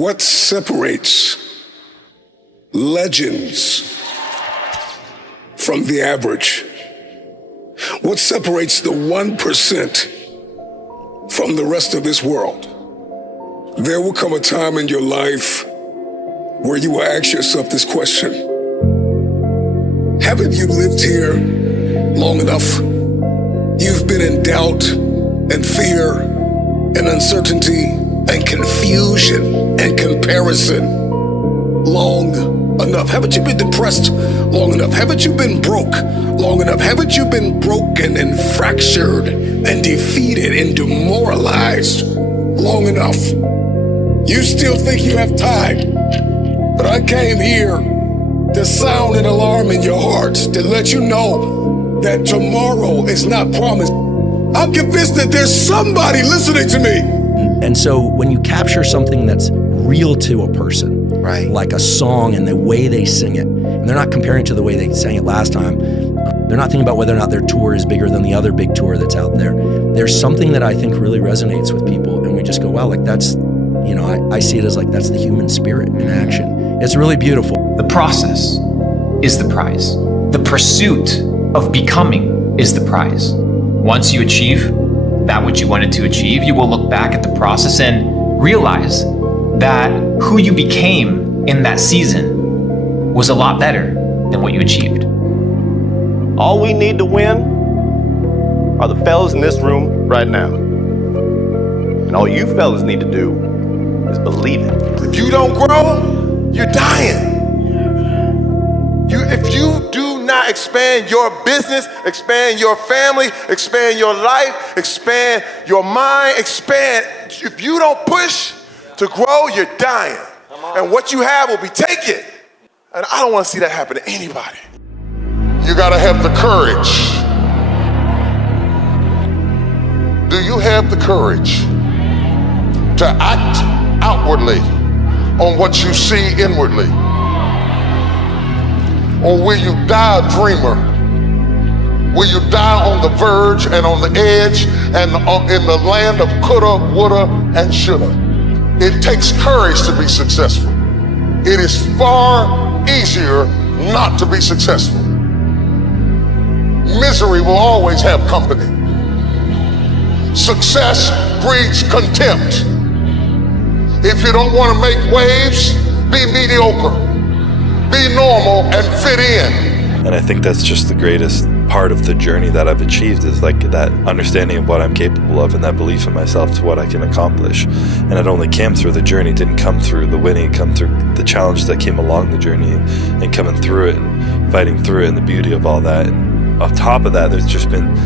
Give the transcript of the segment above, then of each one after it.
What separates legends from the average? What separates the 1% from the rest of this world? There will come a time in your life where you will ask yourself this question. Haven't you lived here long enough? You've been in doubt and fear and uncertainty and confusion and comparison long enough. Haven't you been depressed long enough? Haven't you been broke long enough? Haven't you been broken and fractured and defeated and demoralized long enough? You still think you have time, but I came here to sound an alarm in your heart, to let you know that tomorrow is not promised. I'm convinced that there's somebody listening to me. And so when you capture something that's real to a person, right, like a song and the way they sing it, and they're not comparing it to the way they sang it last time, they're not thinking about whether or not their tour is bigger than the other big tour that's out there. There's something that I think really resonates with people, and we just go, wow, like that's, you know, I see it as like that's the human spirit in action. It's really beautiful. The process is the prize. The pursuit of becoming is the prize. Once you achieve that which you wanted to achieve, you will look back at the process and realize that who you became in that season was a lot better than what you achieved. All we need to win are the fellas in this room right now. And all you fellas need to do is believe it. If you don't grow, you're dying. If you do not expand your business, expand your family, expand your life, expand your mind, if you don't push to grow, you're dying. And what you have will be taken. And I don't want to see that happen to anybody. You gotta have the courage. Do you have the courage to act outwardly on what you see inwardly? Or will you die a dreamer? Will you die on the verge and on the edge and in the land of coulda, woulda, and shoulda? It takes courage to be successful. It is far easier not to be successful. Misery will always have company. Success breeds contempt. If you don't want to make waves, be mediocre. Be normal and fit in. And I think that's just the greatest part of the journey that I've achieved, is like that understanding of what I'm capable of and that belief in myself to what I can accomplish. And it only came through the journey, it didn't come through the winning, it come through the challenges that came along the journey and coming through it and fighting through it and the beauty of all that. And on top of that, there's just been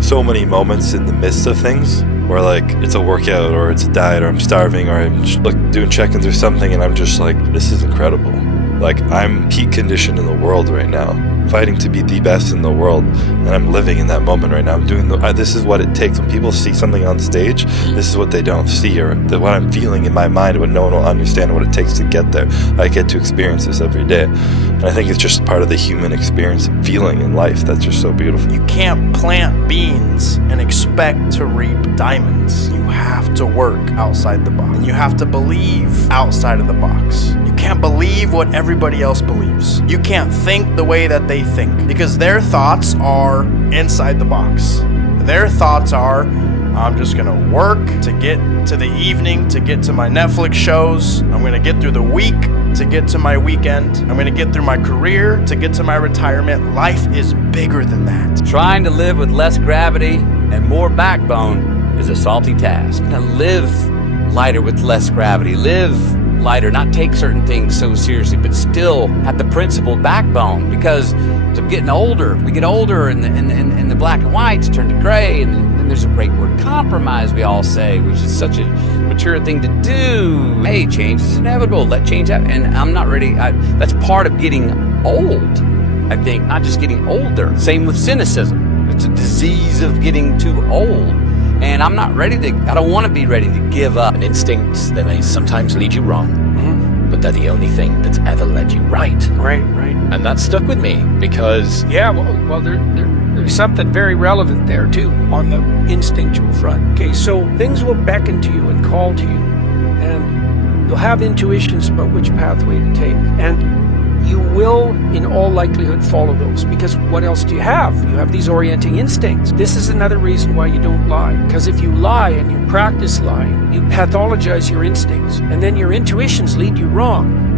so many moments in the midst of things where like it's a workout or it's a diet or I'm starving or I'm just like doing check-ins or something and I'm just like, this is incredible. Like I'm peak condition in the world right now, fighting to be the best in the world, and I'm living in that moment right now. I'm doing this is what it takes. When people see something on stage, this is what they don't see, or what I'm feeling in my mind, but no one will understand what it takes to get there. I get to experience this every day, and I think it's just part of the human experience of feeling in life that's just so beautiful. You can't plant beans and expect to reap diamonds. You have to work outside the box, and you have to believe outside of the box. You can't believe what everybody else believes. You can't think the way that they think, because their thoughts are inside the box. Their thoughts are, I'm just gonna work to get to the evening, to get to my Netflix shows. I'm gonna get through the week to get to my weekend. I'm gonna get through my career to get to my retirement. Life is bigger than that. Trying to live with less gravity and more backbone is a salty task. To live lighter with less gravity, live lighter, not take certain things so seriously, but still have the principled backbone, because as I'm getting older, we get older and the black and whites turn to gray, and then there's a great word, compromise, we all say, which is such a mature thing to do. Hey, change is inevitable, let change happen, and I'm not ready. That's part of getting old, I think, not just getting older. Same with cynicism. It's a disease of getting too old. And I'm not ready to, I don't want to be ready to give up. Instincts that may sometimes lead you wrong, but they're the only thing that's ever led you right. Right. And that stuck with me because... Yeah, well there's something very relevant there too on the instinctual front. Okay, so things will beckon to you and call to you, and You'll have intuitions about which pathway to take. And you will, in all likelihood, follow those. Because what else do you have? You have these orienting instincts. This is another reason why you don't lie. Because if you lie and you practice lying, you pathologize your instincts. And then your intuitions lead you wrong.